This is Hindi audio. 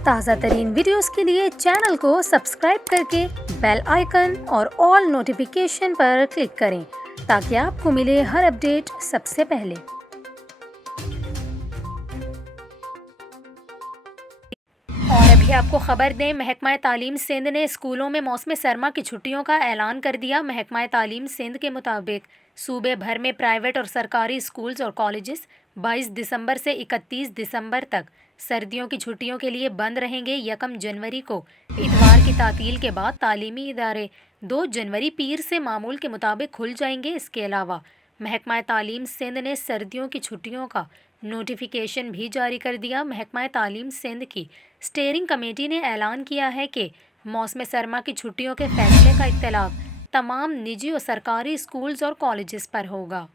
ताज़ा तरीन वीडियोस के लिए चैनल को सब्सक्राइब करके बेल आइकन और ऑल नोटिफिकेशन पर क्लिक करें ताकि आपको मिले हर अपडेट सबसे पहले। और अभी आपको खबर दें, महकमा तालीम सिंध ने स्कूलों में मौसम सरमा की छुट्टियों का ऐलान कर दिया। महकमा तालीम सिंध के मुताबिक सूबे भर में प्राइवेट और सरकारी स्कूल्स और कॉलेजेस 22 दिसंबर से 31 दिसंबर तक सर्दियों की छुट्टियों के लिए बंद रहेंगे। 1 जनवरी को इतवार की तातील के बाद तालीमी इदारे 2 जनवरी पीर से मामूल के मुताबिक खुल जाएंगे। इसके अलावा महकमा तालीम सिंध ने सर्दियों की छुट्टियों का नोटिफिकेशन भी जारी कर दिया। महकमा तालीम सिंध की स्टीयरिंग कमेटी ने ऐलान किया है कि मौसम सरमा की छुट्टियों के फैसले का इत्तलाक तमाम निजी और सरकारी स्कूल्स और कॉलेजेस पर होगा।